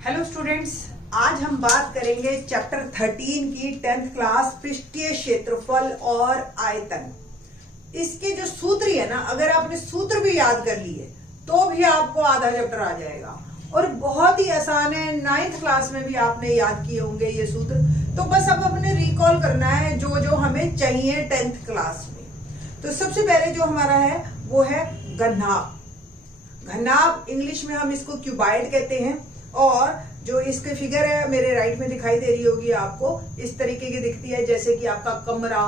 Hello students, आज हम बात करेंगे चैप्टर 13 की 10th क्लास पृष्ठीय क्षेत्रफल और आयतन। इसके जो सूत्र है ना, अगर आपने सूत्र भी याद कर लिए तो भी आपको आधा चैप्टर आ जाएगा और बहुत ही आसान है। 9th क्लास में भी आपने याद किए होंगे ये सूत्र, तो बस अब अपने रिकॉल करना है जो जो हमें चाहिए 10th क्लास में। तो सबसे पहले जो हमारा है वो है घनाभ। घनाभ इंग्लिश में हम इसको क्यूबाइड कहते हैं और जो इसके फिगर है मेरे राइट में दिखाई दे रही होगी आपको, इस तरीके की दिखती है जैसे कि आपका कमरा,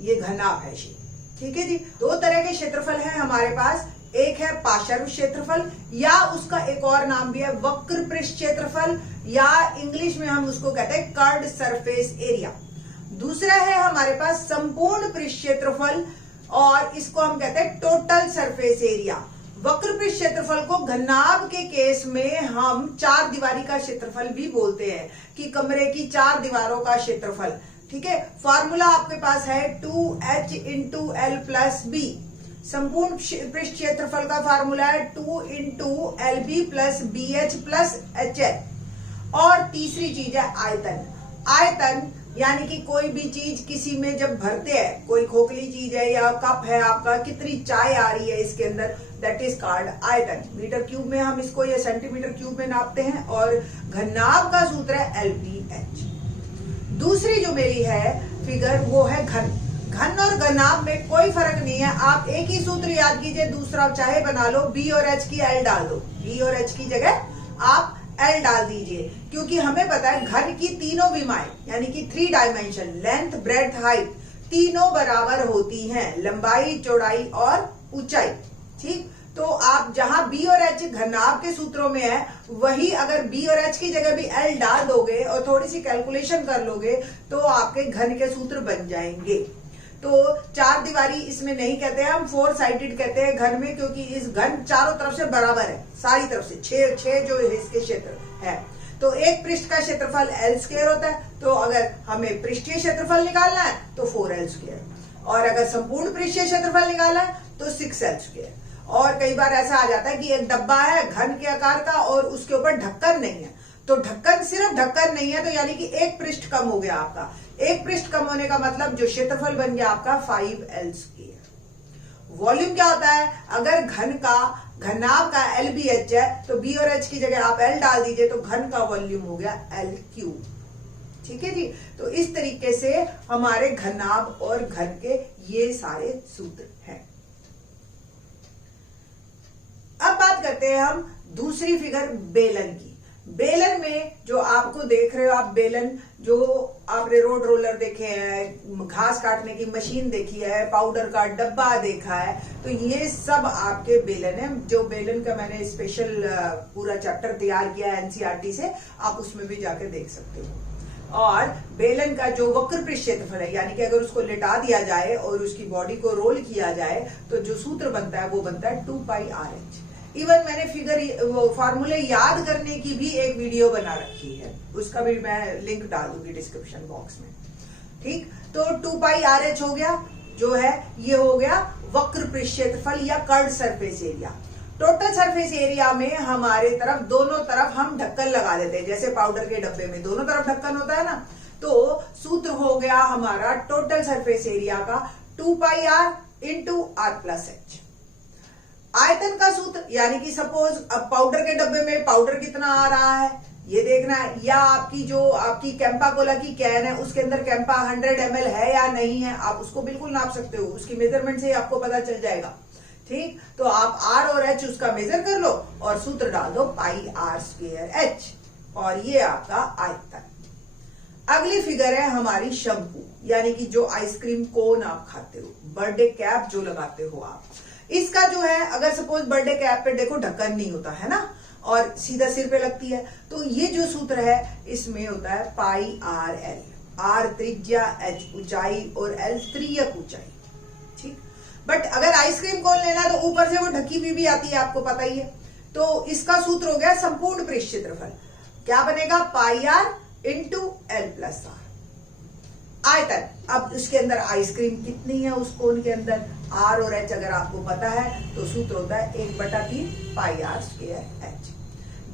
ये घनाभ है शेप। ठीक है जी। दो तरह के क्षेत्रफल है हमारे पास, एक है पार्श्व क्षेत्रफल या उसका एक और नाम भी है वक्र पृष्ठ क्षेत्रफल या इंग्लिश में हम उसको कहते हैं कर्व्ड सरफेस एरिया। दूसरा है हमारे पास संपूर्ण पृष्ठ क्षेत्रफल और इसको हम कहते हैं टोटल सरफेस एरिया। वक्र पृष्ठ क्षेत्रफल को घनाभ के केस में हम 4 दीवारी का क्षेत्रफल भी बोलते हैं कि कमरे की 4 दीवारों का क्षेत्रफल। ठीक है, फॉर्मूला आपके पास है 2h into L plus B. संपूर्ण पृष्ठ क्षेत्रफल का फॉर्मूला है 2 into L B plus B H plus H L. और तीसरी चीज है आयतन। आयतन यानी कि कोई भी चीज किसी में जब भरते हैं, कोई खोखली चीज है या कप है आपका, कितनी चाय आ रही है इसके अंदर, दैट इज कॉल्ड आयतन। मीटर क्यूब में हम इसको या सेंटीमीटर क्यूब में नापते हैं और घनाभ का सूत्र है LPH। दूसरी जो मेरी है फिगर वो है घन। घन और घनाभ में कोई फर्क नहीं है, आप एक ही सूत्र याद कीजिए, दूसरा चाहे बना लो, B और H की L डाल दो, B और H की जगह आप L डाल दीजिए, क्योंकि हमें पता है घन की तीनों विमाएं यानी कि 3 डायमेंशन, लेंथ ब्रेड्थ हाइट, तीनों बराबर होती हैं, लंबाई चौड़ाई और ऊंचाई। ठीक, तो आप जहां B और H घनाभ के सूत्रों में है, वही अगर B और H की जगह भी L डाल दोगे और थोड़ी सी कैलकुलेशन कर लोगे तो आपके घन के सूत्र बन जाएंगे। तो 4 दीवारी इसमें नहीं कहते हैं, हम 4 साइडेड कहते हैं घन में, क्योंकि इस घन चारों तरफ से बराबर है, सारी तरफ से 6 जो इसके क्षेत्र है। तो एक पृष्ठ का क्षेत्रफल L स्क्वायर होता है, तो अगर हमें पृष्ठीय क्षेत्रफल निकालना है तो 4L स्क्वायर, और अगर संपूर्ण पृष्ठीय क्षेत्रफल निकालना है तो 6L स्क्वायर। और कई बार ऐसा आ जाता है कि एक डब्बा है घन के आकार का और उसके ऊपर ढक्कन नहीं है, तो ढक्कन सिर्फ ढक्कन नहीं है, तो यानी कि एक पृष्ठ कम हो गया आपका। एक पृष्ठ कम होने का मतलब जो क्षेत्रफल बन गया आपका 5L स्क्वायर। वॉल्यूम क्या होता है, अगर घनाभ का LBH है तो B और H की जगह आप L डाल दीजिए, तो घन का वॉल्यूम हो गया L क्यूब। ठीक है जी। तो इस तरीके से हमारे घनाभ और घन के ये सारे सूत्र हैं। अब बात करते हैं हम दूसरी फिगर बेलन की। बेलन में जो आपको देख रहे हो आप, बेलन जो आपने रोड रोलर देखे हैं, घास काटने की मशीन देखी है, पाउडर का डब्बा देखा है, तो ये सब आपके बेलन है। जो बेलन का मैंने स्पेशल पूरा चैप्टर तैयार किया है NCERT से, आप उसमें भी जाकर देख सकते हो। और बेलन का जो वक्र पृष्ठ क्षेत्रफल है, यानी कि अगर उसको लिटा दिया जाए और उसकी बॉडी को रोल किया जाए तो जो सूत्र बनता है वो बनता है 2πRH। इवन मैंने फिगर वो फार्मूले याद करने की भी एक वीडियो बना रखी है, उसका भी मैं लिंक डाल दूंगी डिस्क्रिप्शन बॉक्स में। ठीक, तो 2πRH हो गया, जो है ये हो गया वक्र पृष्ठ क्षेत्रफल या curved surface area. Total surface area में हमारे तरफ दोनों तरफ हम ढक्कन लगा देते हैं, जैसे पाउडर के डब्बे में दोनों तरफ ढक्कन होता है ना, तो सूत्र हो गया हमारा टोटल सरफेस एरिया का 2πR into R plus H। आयतन का सूत्र यानी कि सपोज अब पाउडर के डब्बे में पाउडर कितना आ रहा है ये देखना है, या आपकी कैंपा कोला की कैन है उसके अंदर कैंपा 100 ml है या नहीं है, आप उसको बिल्कुल नाप सकते हो, उसकी मेजरमेंट से ही आपको पता चल जाएगा। ठीक, तो आप R और H उसका मेजर कर लो और सूत्र डाल दो πR स्क्वायर H, और ये आपका आयतन। अगली फिगर है हमारी शंकु, यानी कि जो आइसक्रीम कोन आप खाते हो, बर्थडे कैप जो लगाते हो आप, इसका जो है अगर सपोज बर्थडे कैप पे देखो ढक्कन नहीं होता है ना, और सीधा सिर पे लगती है, तो ये जो सूत्र है इसमें होता है πRL। R त्रिज्या, H ऊंचाई और L त्रियक ऊंचाई। ठीक, बट अगर आइसक्रीम कोन लेना है तो ऊपर से वो ढकी हुई भी आती है, आपको पता ही है। तो इसका सूत्र हो गया संपूर्ण पृष्ठ क्षेत्रफल, क्या बनेगा πR into L plus R। आयतन, अब उसके अंदर आइसक्रीम कितनी है उस कोन के अंदर, R और H अगर आपको पता है तो सूत्र होता है 1/3 πR स्क्वायर H।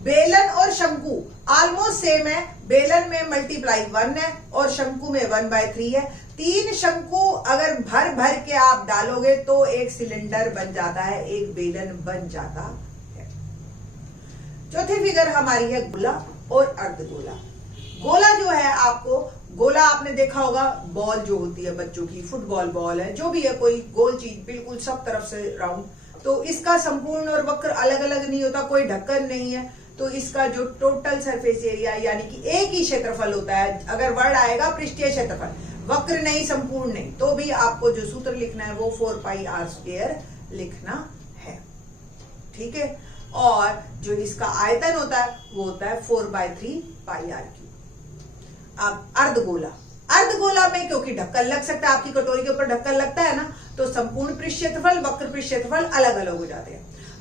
बेलन और शंकु ऑलमोस्ट सेम है, बेलन में मल्टीप्लाई 1 है और शंकु में 1/3 है। 3 शंकु अगर भर भर के आप डालोगे तो एक सिलेंडर बन जाता है, एक बेलन बन जाता है। चौथी फिगर हमारी है गोला और अर्धगोला। गोला जो है आपको, गोला आपने देखा होगा, बॉल जो होती है बच्चों की, फुटबॉल बॉल है, जो भी है कोई गोल चीज बिल्कुल सब तरफ से राउंड, तो इसका संपूर्ण और वक्र अलग अलग नहीं होता, कोई ढक्कन नहीं है, तो इसका जो टोटल सरफेस एरिया यानी कि एक ही क्षेत्रफल होता है। अगर वर्ड आएगा पृष्ठीय क्षेत्रफल, वक्र नहीं, संपूर्ण नहीं, तो भी आपको जो सूत्र लिखना है वो 4πr² लिखना है, ठीक है। और जो इसका आयतन होता है वो होता है 4/3πr³। अब अर्धगोला, अर्धगोला में क्योंकि ढक्कन लग सकता है, आपकी कटोरी के ऊपर ढक्कन लगता है ना, तो संपूर्ण पृष्ठ क्षेत्रफल, वक्र पृष्ठ क्षेत्रफल अलग अलग हो जाते हैं।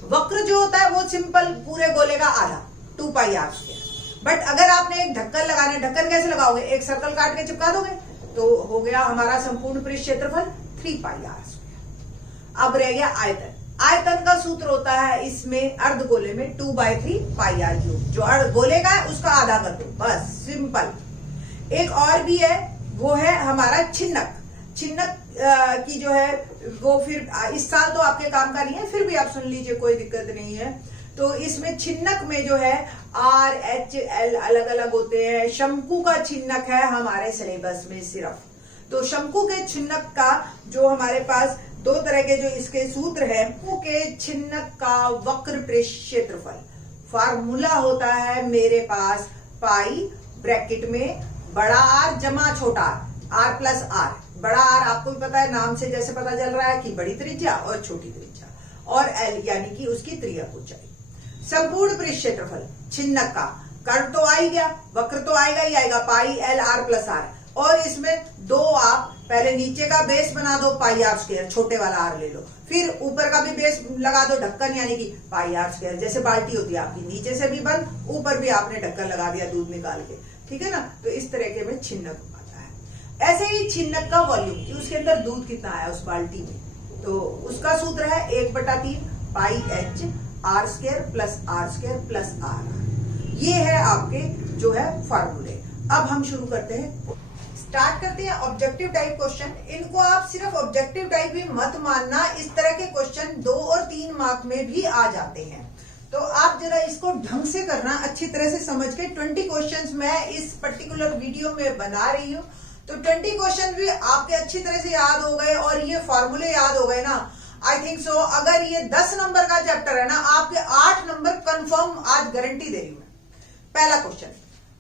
वक्र जो होता है वो सिंपल पूरे गोले का आधा 2πr²। बट अगर आपने एक ढक्कन लगाना है, ढक्कन कैसे लगाओगे, एक सर्कल काट के चिपका दोगे, तो हो गया हमारा संपूर्ण पृष्ठ क्षेत्रफल 3πr²। अब रह गया आयतन। आयतन का सूत्र होता है इसमें अर्धगोले में 2/3πr³। जो अर्धगोले का है उसका आधा कर दो, बस सिंपल। एक और भी है, वो है हमारा छिन्नक। छिन्नक की जो है वो फिर इस साल तो आपके काम का नहीं है, फिर भी आप सुन लीजिए, कोई दिक्कत नहीं है। तो इसमें छिन्नक में जो है R, H, L अलग अलग होते हैं। शंकु का छिन्नक है हमारे सिलेबस में सिर्फ, तो शंकु के छिन्नक का जो हमारे पास 2 तरह के जो इसके सूत्र है, शंकु के छिन्नक का वक्र पृष्ठ क्षेत्रफल फार्मूला होता है मेरे पास पाई ब्रैकेट में बड़ा R जमा छोटा r प्लस r। बड़ा R आपको भी पता है, नाम से जैसे पता चल रहा है कि बड़ी त्रिज्या और छोटी त्रिज्या, और L यानी कि उसकी त्रिज्यक ऊंचाई। संपूर्ण पृष्ठ क्षेत्रफल छिन्नक का, कर्व तो आ ही गया, वक्र तो आएगा ही आएगा, पाई L r प्लस r। और इसमें 2 आप पहले नीचे का बेस बना दो πr², छोटे वाला r ले लो, फिर ऊपर का भी बेस लगा दो ढक्कन यानी कि πr²। जैसे बाल्टी होती है आपकी, नीचे से भी बंद, ऊपर भी आपने ढक्कन लगा दिया दूध निकाल के, ठीक है ना। तो इस तरह के में छिन्नक आता है। ऐसे ही छिन्नक का वॉल्यूम कि उसके अंदर दूध कितना आया उस बाल्टी में, तो उसका सूत्र है 1/3 πh r² plus r² plus r। ये है आपके जो है फार्मूले। अब हम शुरू करते हैं, स्टार्ट करते हैं ऑब्जेक्टिव टाइप क्वेश्चन। इनको आप सिर्फ ऑब्जेक्टिव टाइप भी मत मानना, इस तरह के क्वेश्चन 2 और 3 मार्क में भी आ जाते हैं। तो आप जरा इसको ढंग से करना, अच्छी तरह से समझ के। 20 क्वेश्चंस मैं इस पर्टिकुलर वीडियो में बना रही हूँ, तो 20 क्वेश्चन भी आपके अच्छी तरह से याद हो गए और ये फॉर्मूले याद हो गए ना, आई थिंक सो। अगर ये 10 नंबर का चैप्टर है ना, आपके 8 नंबर कंफर्म आज गारंटी दे रही हूं मैं। पहला क्वेश्चन,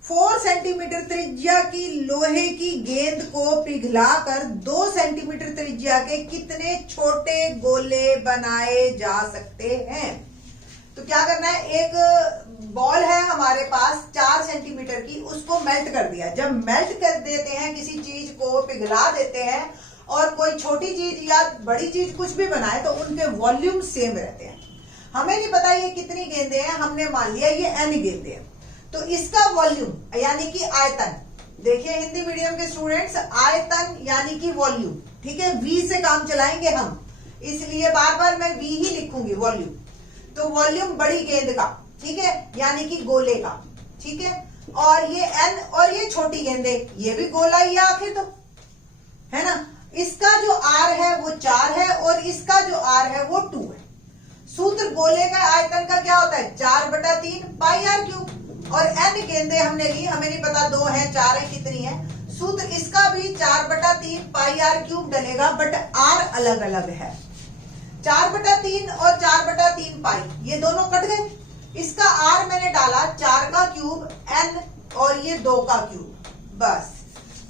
4 सेंटीमीटर त्रिज्या की लोहे की गेंद को पिघलाकर 2 सेंटीमीटर त्रिज्या के कितने छोटे गोले बनाए जा सकते हैं। तो क्या करना है, एक बॉल है हमारे पास 4 सेंटीमीटर की, उसको मेल्ट कर दिया। जब मेल्ट कर देते हैं, किसी चीज को पिघला देते हैं और कोई छोटी चीज या बड़ी चीज कुछ भी बनाए, तो उनके वॉल्यूम सेम रहते हैं। हमें नहीं पता ये कितनी गेंदे हैं, हमने मान लिया ये n गेंदे हैं, तो इसका वॉल्यूम यानी कि आयतन, देखिए हिंदी मीडियम के स्टूडेंट्स, आयतन यानी कि वॉल्यूम, ठीक है, v से काम चलाएंगे हम, इसलिए बार बार मैं v ही लिखूंगी वॉल्यूम। तो वॉल्यूम बड़ी गेंद का, ठीक है, यानी कि गोले का, ठीक है, और ये n और ये छोटी गेंदे, ये भी गोला ही है आखिर, तो है ना। इसका जो r है वो 4 है और इसका जो r है वो 2 है। सूत्र गोले का आयतन का क्या होता है, 4/3 πr³। और n गेंदे हमने ली, हमें नहीं पता 2 है 4 है कितनी है। सूत्र इसका भी 4/3 πr³ डलेगा, बट r अलग अलग है। 4/3 और 4/3 पाई, ये दोनों कट गए। इसका r मैंने डाला 4 का क्यूब n और ये 2 का क्यूब, बस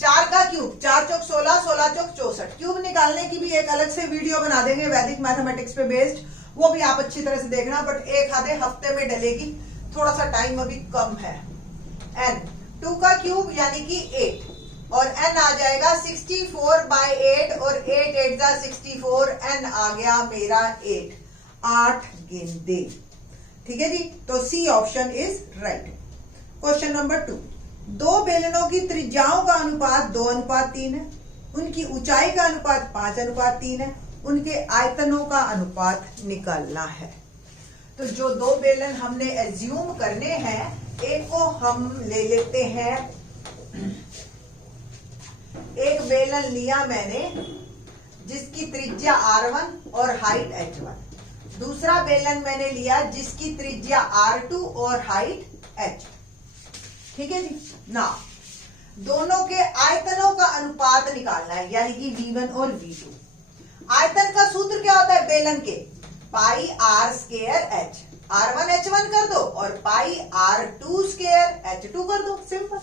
4 का क्यूब, 4 चौक 16, 16 चौक 64। क्यूब निकालने की भी एक अलग से वीडियो बना देंगे वैदिक मैथमेटिक्स पे बेस्ड, वो भी आप अच्छी तरह से देखना, बट एक आधे हफ्ते में डलेगी, थोड़ा सा टाइम अभी कम है। n 2 का क्यूब यानी कि 8 और n आ जाएगा 64/8 और 8 8 जा 64, n आ गया मेरा 8 गेंदे, ठीक है जी। तो C option is right. Question number 2, 2 बेलनों की त्रिज्याओं का अनुपात 2:3 है, उनकी ऊंचाई का अनुपात 5:3 है, उनके आयतनों का अनुपात निकालना है। तो जो दो बेलन हमने एज्यूम करने हैं, एक को हम ले लेते हैं, एक बेलन लिया मैंने जिसकी त्रिज्या R1 और हाइट H1। दूसरा बेलन मैंने लिया जिसकी त्रिज्या R2 और हाइट H। ठीक है जी ना। दोनों के आयतनों का अनुपात निकालना है, यानी कि V1 और V2। आयतन का सूत्र क्या होता है बेलन के? पाई R square H। R1 H1 कर दो और पाई R2 स्क्वायर H2 कर दो। सिंपल,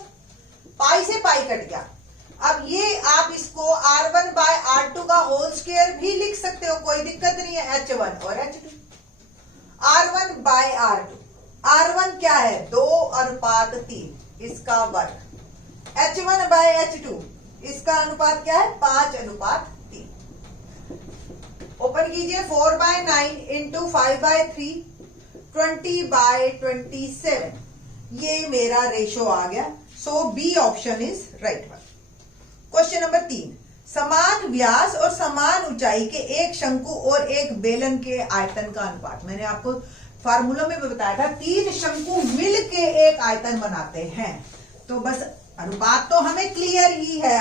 पाई से पाई कट गया। अब ये आप इसको R1 बाय R2 का होल स्क्वायर भी लिख सकते हो, कोई दिक्कत नहीं है, H1 और H2। R1 bye R2, R1 क्या है? 2:3 इसका वर्ग। H1 बाय H2 इसका अनुपात क्या है? 5:3। ओपन कीजिए, 4/9 इंटू 5/3 20/27, ये मेरा रेशो आ गया। So B option is right one. Question number 3, समान व्यास और समान ऊंचाई के एक शंकु और एक बेलन के आयतन का अनुपात। मैंने आपको फार्मूला में भी बताया था, 3 शंकु मिल के एक आयतन बनाते हैं। तो बस अनुपात तो हमें क्लियर ही है।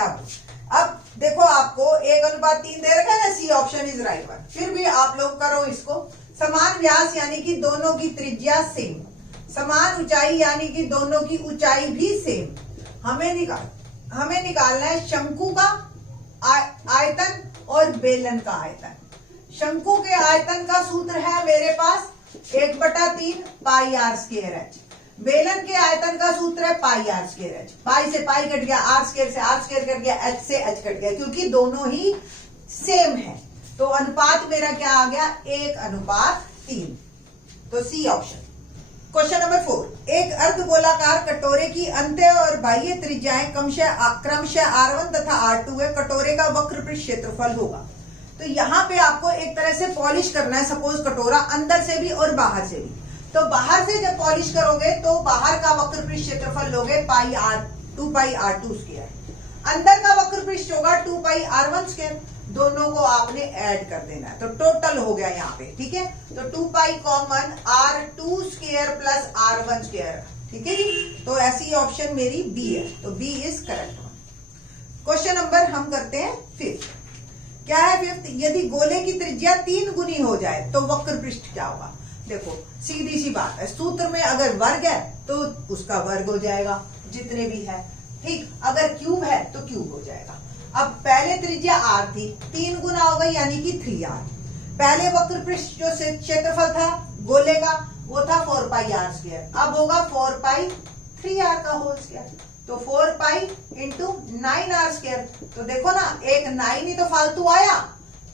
अब देखो, आपको 1:3 दे रखा है ना, C option is right one. फिर भी आप लोग करो इसको। समान व्यास यानी कि दोनों की त्रिज्या सेम, समान ऊंचाई यानी कि दोनों की ऊंचाई भी सेम। हमें निकालना है शंकु का आयतन और बेलन का आयतन। शंकु के आयतन का सूत्र है मेरे पास 1/3 पाई R स्क्वायर H। बेलन के आयतन का सूत्र है पाई R स्क्वायर H। पाई से पाई कट गया, R स्क्वायर से R स्क्वायर कट गया, H से H कट गया, क्योंकि दोनों ही सेम है। तो अनुपात मेरा क्या आ गया? 1:3। तो सी ऑप्शन। क्वेश्चन नंबर 4, एक अर्धगोलाकार कटोरे की अंत्य और बाह्य त्रिज्याएं क्रमशः R1 तथा R2 है। कटोरे का वक्र पृष्ठ क्षेत्रफल होगा। तो यहाँ पे आपको एक तरह से पॉलिश करना है। सपोज कटोरा अंदर से भी और बाहर से भी, तो बाहर से जब पॉलिश करोगे तो बाहर का वक्र पृष्ठ क्षेत्रफल लोगे पाई R2 पाई R2 स्क्वायर, अंदर का वक्र पृष्ठ होगा 2 पाई R1 स्क्वायर। दोनों को आपने ऐड कर देना है, तो टोटल हो गया यहाँ पे। ठीक है, तो 2 pi common R2 square plus R1 square. ठीक है जी, तो ऐसी ऑप्शन मेरी बी है, तो B is correct one. Question number हम करते हैं 5th। क्या है 5th? यदि गोले की त्रिज्या 3 गुनी हो जाए तो वक्र पृष्ठ क्या होगा? देखो, सीधी सी बात है, सूत्र में अगर वर्ग है तो उसका वर्ग हो जाएगा जितने भी है। ठीक, अगर क्यूब है तो क्यूब हो जाएगा। अब पहले त्रिज्या R थी, 3 गुना हो गई यानी कि 3R। पहले वक्र पृष्ठ जो क्षेत्रफल था गोले का वो था 4 पाई R स्क्वायर, अब होगा 4 पाई 3R का होल स्क्वायर। तो 4 पाई इंटू 9R स्क्वायर। तो देखो ना, एक 9 ही तो फालतू आया,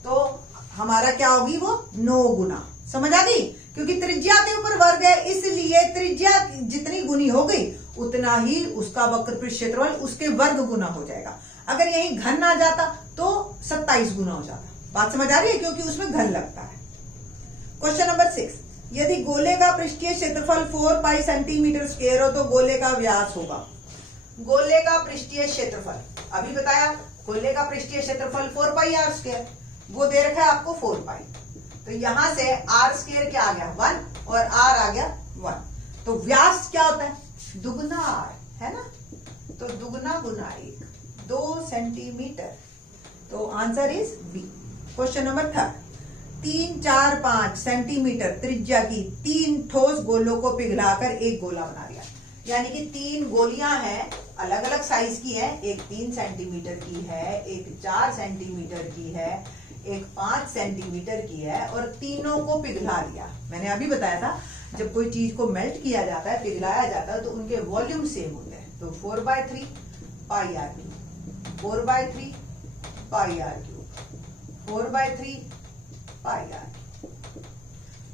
तो हमारा क्या होगी वो 9 गुना। समझ आ गई? क्योंकि त्रिज्या के ऊपर वर्ग है, इसलिए त्रिज्या जितनी गुनी हो गई उतना ही उसका वक्र पृष्ठ क्षेत्रफल उसके वर्ग गुना हो जाएगा। अगर यही घन आ जाता तो 27 गुना हो जाता। बात समझ आ रही है? क्योंकि उसमें घन लगता है। क्वेश्चन नंबर 6, यदि गोले का पृष्ठीय क्षेत्रफल 4 पाई सेंटीमीटर स्क्वायर हो तो गोले का व्यास होगा। गोले का पृष्ठीय क्षेत्रफल अभी बताया, गोले का पृष्ठीय क्षेत्रफल 4 पाई R स्क्वायर, वो दे रखा है आपको 4 पाई। तो यहां से R स्क्वायर क्या आ गया 1 और R आ गया 1। तो व्यास क्या होता है? दुगना R है ना, तो दुगना गुना 1, 2 सेंटीमीटर। तो answer is B. Question number 3, 3, 4, 5 centimetre त्रिज्या की 3 ठोस गोलों को पिघलाकर एक गोला बना दिया। यानी कि 3 गोलियां हैं, अलग अलग साइज की है। एक 3 सेंटीमीटर की है, एक 4 सेंटीमीटर की है, एक 5 सेंटीमीटर की है, और तीनों को पिघला दिया। मैंने अभी बताया था, जब कोई चीज को मेल्ट किया जाता है, पिघलाया जाता है, तो उनके वॉल्यूम सेम होते हैं। तो 4/3 पाई R क्यूब, 4/3 पाई R क्यूब, 4/3 पाई R,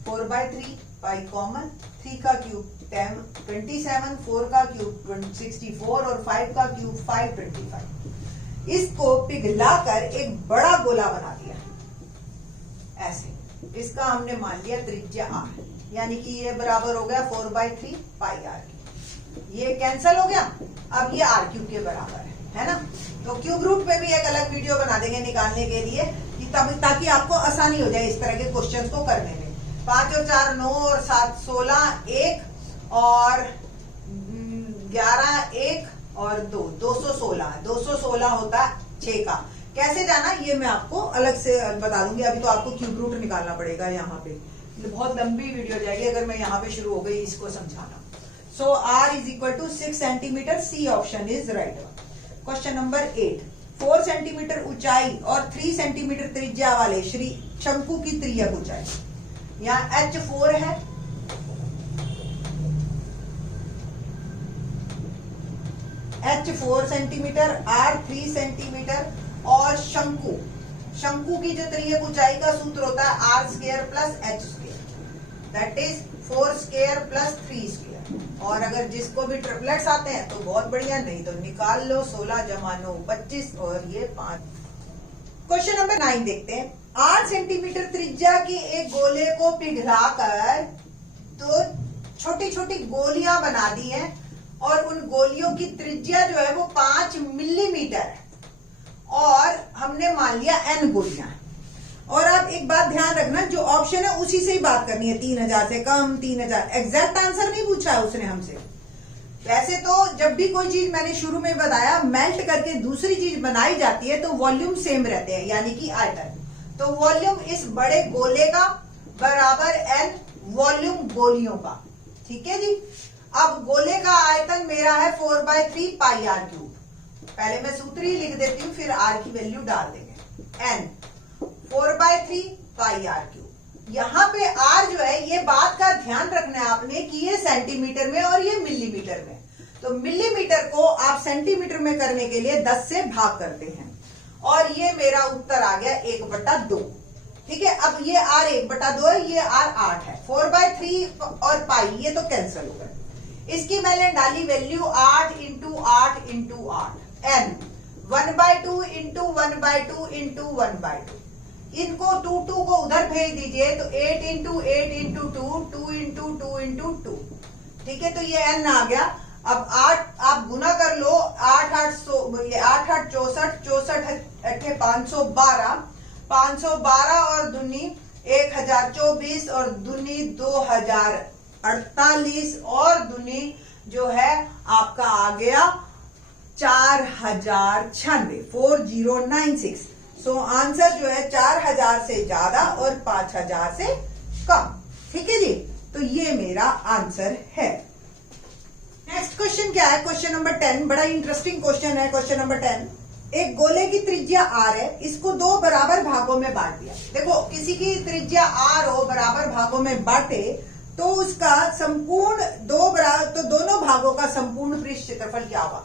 4/3 पाई कॉमन, 3 का क्यूब 27, 4 का क्यूब 64 और 5 का क्यूब 525। इसको पिघलाकर एक बड़ा गोला बना दिया ऐसे। इसका हमने मान लिया त्रिज्या R, यानी कि ये बराबर हो गया 4/3 पाई R क्यूब। ये कैंसल हो गया, अब ये R क्यूब के बराबर है ना। तो क्यूब रूट में भी एक अलग वीडियो बना देंगे निकालने के लिए, कि ताकि आपको आसानी हो जाए इस तरह के क्वेश्चंस को करने में। 5 और 4 9 और 7 16 1 और 11 1 और 2 216 होता है 6 का। कैसे जाना ये मैं आपको अलग से बता दूंगी, अभी तो आपको क्यूब रूट निकालना पड़ेगा यहाँ पे, बहुत लंबी वीडियो जाएगी अगर मैं यहाँ पे शुरू हो गई इसको समझाना। So R is equal to 6 centimetre, C option is right. Question number 8, 4 centimetre ऊंचाई और 3 सेंटीमीटर त्रिज्या वाले श्री शंकु की त्रिज्यक ऊंचाई, यहाँ H4 है, H4 सेंटीमीटर, R 3 सेंटीमीटर और शंकु की जो त्रिज्यक ऊंचाई का सूत्र होता है R square plus H square, that is 4 square plus 3 square. और अगर जिसको भी ट्रिपलेट्स आते हैं तो बहुत बढ़िया, नहीं तो निकाल लो। 16 जमा 9 25 और ये 5। क्वेश्चन नंबर 9 देखते हैं। 8 सेंटीमीटर त्रिज्या की एक गोले को पिघलाकर तो छोटी छोटी गोलियां बना दी हैं और उन गोलियों की त्रिज्या जो है वो 5 मिलीमीटर है और हमने मान लिया n गोलियां। और आप एक बात ध्यान रखना, जो ऑप्शन है उसी से ही बात करनी है, 3000 से कम 3000, एग्जैक्ट आंसर नहीं पूछा है उसने हमसे। वैसे तो जब भी कोई चीज मैंने शुरू में बताया मेल्ट करके दूसरी चीज बनाई जाती है तो वॉल्यूम सेम रहते हैं, यानी कि आयतन। तो वॉल्यूम इस बड़े गोले का बराबर n वॉल्यूम गोलियों का, ठीक है जी। अब गोले का आयतन मेरा है 4/3 पाई r क्यूब। पहले मैं सूत्र ही लिख देती हूँ, फिर r की वैल्यू डाल देंगे। n 4/3 पाई r क्यूब। यहाँ पे r जो है, ये बात का ध्यान रखना है आपने कि ये सेंटीमीटर में और ये मिलीमीटर में। तो मिलीमीटर को आप सेंटीमीटर में करने के लिए 10 से भाग करते हैं और ये मेरा उत्तर आ गया 1/2। ठीक है, अब ये r 1/2 है, ये r 8 है। 4/3 और पाई ये तो कैंसिल हो गए। इसकी मैंने डाली value 8 into 8 into 8 n 1/2 into 1/2 into 1/2। इनको 2 को उधर भेज दीजिए तो 8 इंटू 8 इंटू 2 2 इंटू 2 इंटू 2। ठीक है, तो ये n आ गया। अब 8 आप गुना कर लो, 8 8 64 64 8 512 512 और दुनी 1024 और दुनी 2048 और दुनी जो है आपका आ गया 4096 4096। सो आंसर जो है 4000 से ज्यादा और 5000 से कम। ठीक है जी, तो ये मेरा आंसर है। नेक्स्ट क्वेश्चन क्या है? क्वेश्चन नंबर 10, बड़ा इंटरेस्टिंग क्वेश्चन है। क्वेश्चन नंबर 10, एक गोले की त्रिज्या r है, इसको 2 बराबर भागों में बांट दिया। देखो, किसी की त्रिज्या r हो, बराबर भागों में बांटे तो उसका संपूर्ण तो दोनों भागों का संपूर्ण पृष्ठ क्षेत्रफल क्या होगा?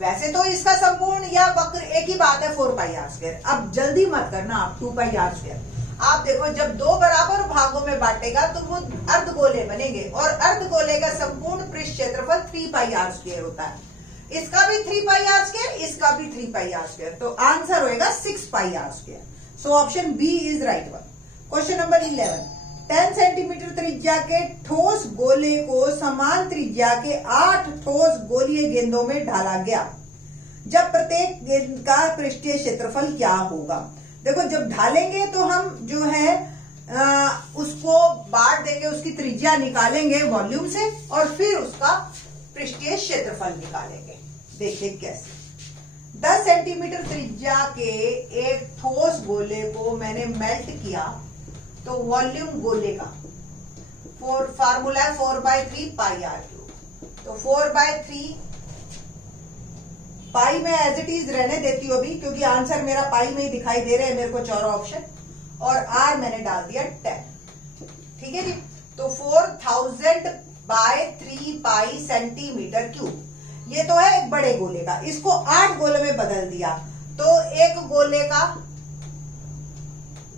वैसे तो इसका संपूर्ण या वक्र एक ही बात है, 4πr²। अब जल्दी मत करना आप, 2πr²। आप देखो, जब 2 बराबर भागों में बांटेगा तो वो अर्धगोले बनेंगे और अर्धगोले का संपूर्ण पृष्ठ क्षेत्रफल 3πr² होता है। इसका भी 3πr², इसका भी 3πr², तो आंसर होएगा 6πr²। So option B is right one. Question number 11, 10 centimetre त्रिज्या के ठोस गोले को समान त्रिज्या के 8 ठोस गोलीय गेंदों में ढाला गया। जब प्रत्येक गेंद का पृष्ठीय क्षेत्रफल क्या होगा? देखो, जब ढालेंगे तो हम जो है उसको बांट देंगे, उसकी त्रिज्या निकालेंगे वॉल्यूम से और फिर उसका पृष्ठीय क्षेत्रफल निकालेंगे। देखिए कैसे। 10 सेंटीमीटर त्रिज्या के एक ठोस गोले को मैंने मेल्ट किया तो वॉल्यूम गोले का फार्मूला है 4/3 पाई r³। तो 4/3 पाई में एज इट इज रहने देती हूँ अभी, क्योंकि आंसर मेरा पाई में ही दिखाई दे रहे हैं मेरे को चारों ऑप्शन, और r मैंने डाल दिया 10। ठीक है जी, तो 4000/3 पाई सेंटीमीटर क्यूब। ये तो है एक बड़े गोले का, इसको 8 गोले में बदल दिया तो एक गोले का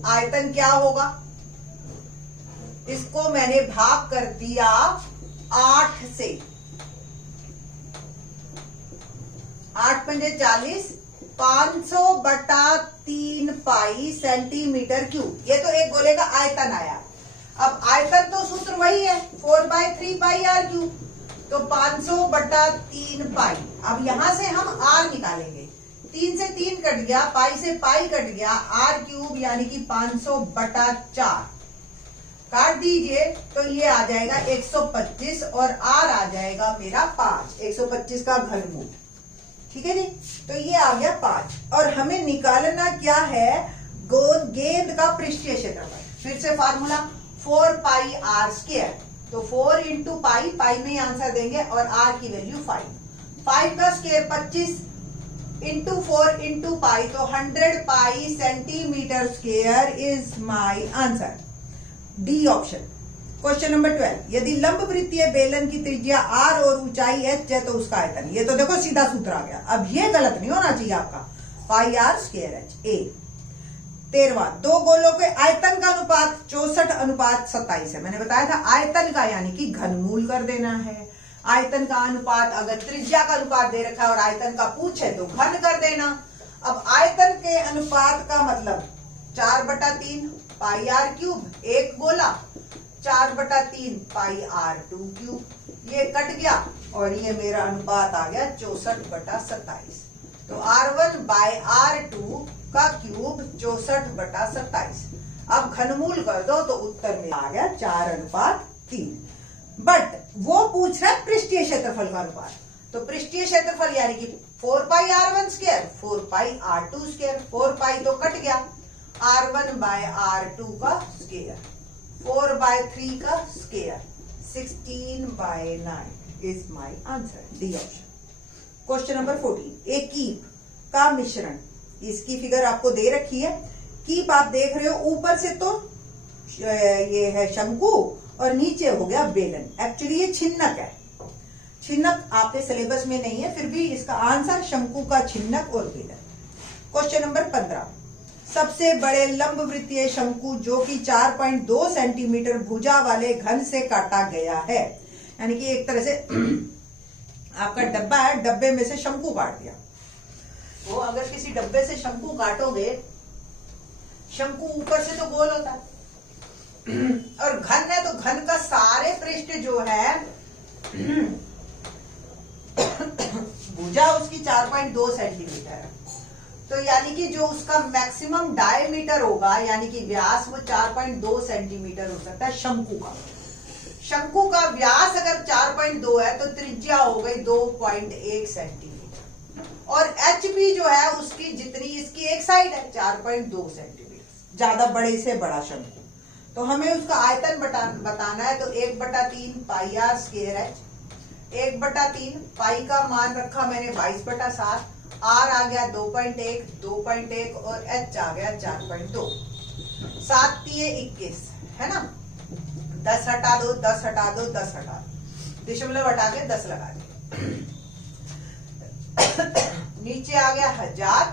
आयतन क्या होगा? इसको मैंने भाग कर दिया 8 से, 8 पंजे 40, 500/3 पाई सेंटीमीटर क्यूब। ये तो एक गोले का आयतन आया। अब आयतन तो सूत्र वही है 4/3 पाई r³, तो 500/3 पाई। अब यहां से हम r निकालेंगे, 3 से 3 कट गया, पाई से पाई कट गया, r³ यानी कि 500/4। काट दीजिए तो ये आ जाएगा 125 और r आ जाएगा मेरा 5, 125 का घनमूल। ठीक है जी, तो ये आ गया 5 और हमें निकालना क्या है, गेंद का पृष्ठीय क्षेत्रफल। फिर से फार्मूला 4 पाई r स्क्वायर, तो 4 इंटू पाई, पाई में ही आंसर देंगे और r की वैल्यू 5, 5 का स्क्वायर 25 इंटू 4 इंटू पाई, तो 100 पाई centimetre square is my answer, D option. Question number 12, यदि लंब वृत्तीय बेलन की त्रिज्या r और ऊंचाई h है तो उसका आयतन, ये तो देखो सीधा सूत्र आ गया। अब ये गलत नहीं होना चाहिए आपका, पाई r स्क्वायर h। ए 13वां, दो गोलों के आयतन का अनुपात 64:27 है। मैंने बताया था आयतन का यानी कि घनमूल कर देना है। आयतन का अनुपात, अगर त्रिज्या का अनुपात दे रखा है और आयतन का पूछे तो घन कर देना। अब आयतन के अनुपात का मतलब 4/3 पाई r क्यूब, एक गोला 4/3 पाई r2 क्यूब, ये कट गया और ये मेरा अनुपात आ गया 64/27। तो r1 बाय r2 का क्यूब 64/27। अब घनमूल कर दो तो उत्तर में आ गया 4:3। बट वो पूछ रहा है पृष्ठीय क्षेत्रफल का अनुपात, तो पृष्ठीय क्षेत्रफल यानी कि 4 पाई r1 स्क्वायर 4 पाई r2 स्क्वायर, 4 पाई तो कट गया, r1 बाय r2 का स्क्वायर, 4/3 का square, 16/9 is my answer, D option. Question number 14, एक कीप का मिश्रण, इसकी फिगर आपको दे रखी है। कीप आप देख रहे हो, ऊपर से तो ये है शंकु और नीचे हो गया बेलन। एक्चुअली ये छिन्नक है, छिन्नक आपके सिलेबस में नहीं है, फिर भी इसका आंसर शंकु का छिन्नक और बेलन। क्वेश्चन नंबर 15, सबसे बड़े लंब वृत्तीय शंकु जो कि 4.2 सेंटीमीटर भुजा वाले घन से काटा गया है, यानी कि एक तरह से आपका डब्बा है, डब्बे में से शंकु काट दिया। वो अगर किसी डब्बे से शंकु काटोगे, शंकु ऊपर से तो गोल होता है और घन है, तो घन का सारे पृष्ठ जो है भुजा उसकी 4.2 सेंटीमीटर है, तो यानी कि जो उसका मैक्सिमम डायमीटर होगा यानी कि व्यास, वो 4.2 सेंटीमीटर हो सकता है शंकु का। शंकु का व्यास अगर 4.2 है तो त्रिज्या हो गई 2.1 सेंटीमीटर और एच भी जो है उसकी जितनी इसकी एक साइड है 4.2 सेंटीमीटर, ज्यादा बड़े से बड़ा शंकु। तो हमें उसका आयतन बताना है, तो 1/3 पाई r स्क्वायर h, 1/3 पाई का मान रखा मैंने 22/7, r आ गया 2.1 और h आ गया 4.2, 7 3 21 है ना, 10 हटा दो 10 हटा दो 10 हटा दो, दशमलव हटा के 10 लगा दिए, नीचे आ गया 1000,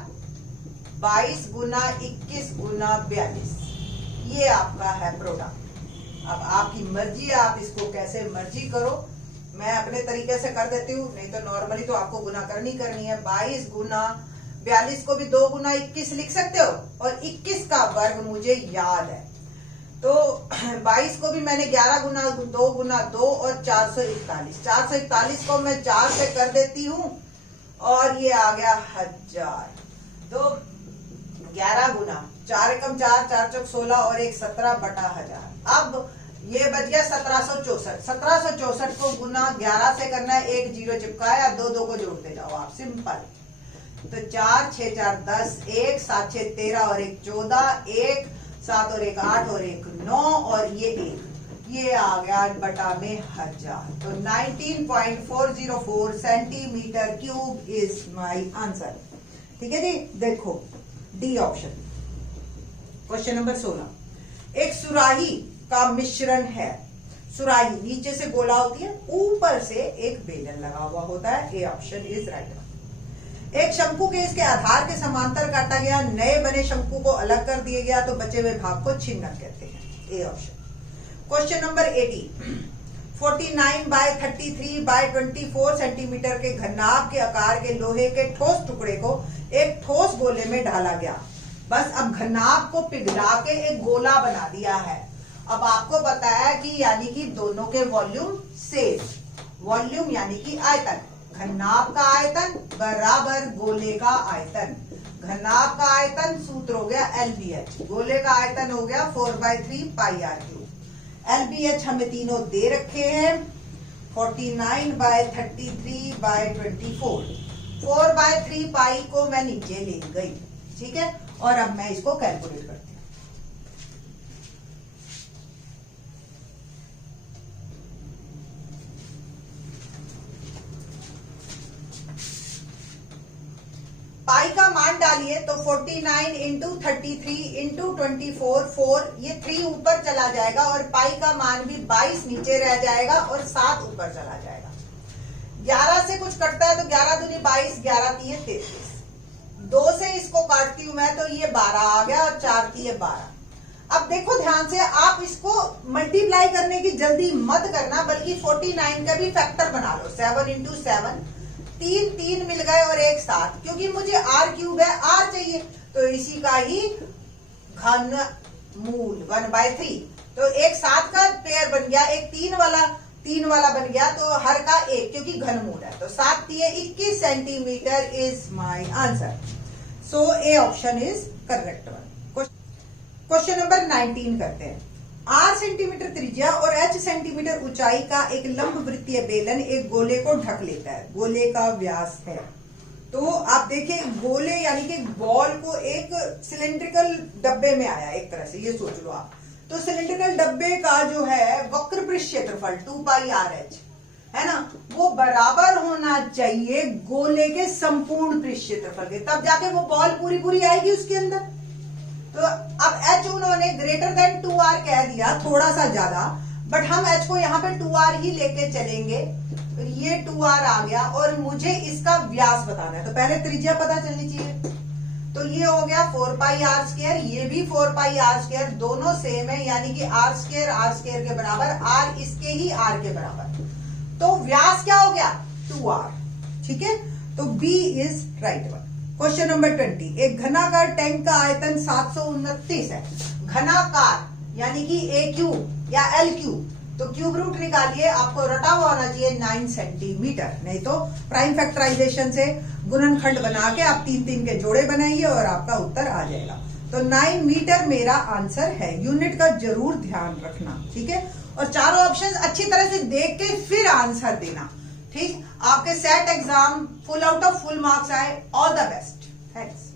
22 गुना 21 गुना 42, ये आपका है प्रोडक्ट। अब आपकी मर्जी है, आप इसको कैसे मर्जी करो, मैं अपने तरीके से कर देती हूँ, नहीं तो नॉर्मली तो आपको गुना करनी है। 22 गुना 42 को भी 2 गुना 21 लिख सकते हो और 21 का वर्ग मुझे याद है, तो 22 को भी मैंने 11 गुना 2 गुना 2 और 441, 441 को मैं 4 से कर देती हूँ और ये आ गया 1000, तो 11 गुना 4 एकम 4, 4 चौक 16 और 1 17/1000। अब ये बच गया 1764, 1764 को गुना 11 से करना है, 1 0 चिपकाया, 2 2 को जोड़ते जाओ आप, सिंपल। तो 4 6 4 10, 1 7 6 13 और 1 14, 1 7 और 1 8 और 1 9 और ये 1, ये आ गया बटा में 1000, तो 19.404 centimetre cube is my answer. ठीक है जी, देखो डी ऑप्शन। क्वेश्चन नंबर 16, एक सुराही का मिश्रण है। सुराही नीचे से गोला होती है, ऊपर से एक बेलन लगा हुआ होता है, ए ऑप्शन इज राइट। एक शंकु के इसके आधार के समांतर काटा गया, नए बने शंकु को अलग कर दिया गया, तो बचे हुए भाग को छिन्नक कहते हैं, A option. Question number 18, 49/33/24 centimetre के घनाभ के आकार के लोहे के ठोस टुकड़े को एक ठोस गोले में ढाला गया। बस अब घनाभ को पिघला के एक गोला बना दिया है। अब आपको बताया कि यानी कि दोनों के वॉल्यूम सेम, वॉल्यूम यानी कि आयतन, घनाभ का आयतन बराबर गोले का आयतन। घनाभ का आयतन सूत्र हो गया LBH, गोले का आयतन हो गया 4/3 पाई r क्यूब। LBH हमें तीनों दे रखे हैं 49/33/24 4/3 पाई को मैं नीचे ले गई, ठीक है। और अब मैं इसको कैलकुलेट करती हूँ। पाई का मान डालिए तो 49 इंटू 33 इंटू 24 4, ये 3 ऊपर चला जाएगा और पाई का मान भी 22 नीचे रह जाएगा और 7 ऊपर चला जाएगा। 11 से कुछ कटता है तो 11 दूनी 22, 11 तिये 33, 2 से इसको काटती हूं मैं तो ये 12 आ गया और 4 तिये 12। अब देखो ध्यान से, आप इसको मल्टीप्लाई करने की जल्दी मत करना, बल्कि 49 का भी फैक्टर बना लो। 7 इंटू 7, 3 मिल गए और 1 7, क्योंकि मुझे r क्यूब है, r चाहिए, तो इसी का ही घन मूल 1/3। तो एक 7 का पेयर बन गया, एक 3 वाला बन गया, तो हर का 1, क्योंकि घन मूल है। तो 7 तिये 21 centimetre is my answer. So A option is correct one. Question number 19 करते हैं। 8 सेंटीमीटर त्रिज्या और h सेंटीमीटर ऊंचाई का एक लंब वृत्तीय बेलन एक गोले को ढक लेता है। गोले का व्यास है, तो आप देखिए गोले यानी कि बॉल को एक सिलेंड्रिकल डब्बे में आया, एक तरह से ये सोच लो आप। तो सिलेंड्रिकल डब्बे का जो है वक्र पृष्ठ क्षेत्रफल 2πRh है ना, वो बराबर होना चाहिए गोले के संपूर्ण पृष्ठ क्षेत्रफल के, तब जाके वो बॉल पूरी आएगी उसके अंदर। तो अब h उन्होंने ग्रेटर देन 2r कह दिया, थोड़ा सा ज्यादा, बट हम h को यहाँ पे 2r ही लेके चलेंगे। तो ये 2r आ गया और मुझे इसका व्यास बताना है, तो पहले त्रिज्या पता चलनी चाहिए। तो ये हो गया 4πr², ये भी 4πr², दोनों सेम है, यानी कि r² के बराबर, r इसके ही r के बराबर। तो व्यास क्या हो गया 2r, ठीक है। तो B is right one. Question number 20। एक घनाकार टैंक का आयतन 729 है। घनाकार यानी कि a क्यूब या l क्यूब, तो क्यूब रूट निकालिए, आपको रटा हुआ होना चाहिए 9 सेंटीमीटर, नहीं तो प्राइम फैक्टराइजेशन से गुणनखंड बना के आप 3 के जोड़े बनाइए और आपका उत्तर आ जाएगा। तो 9 मीटर मेरा आंसर है। यूनिट का जरूर ध्यान रखना, ठीक है। और चारों ऑप्शन अच्छी तरह से देख के फिर आंसर देना, ठीक। आपके set exam full out of full marks आए। All the best, thanks.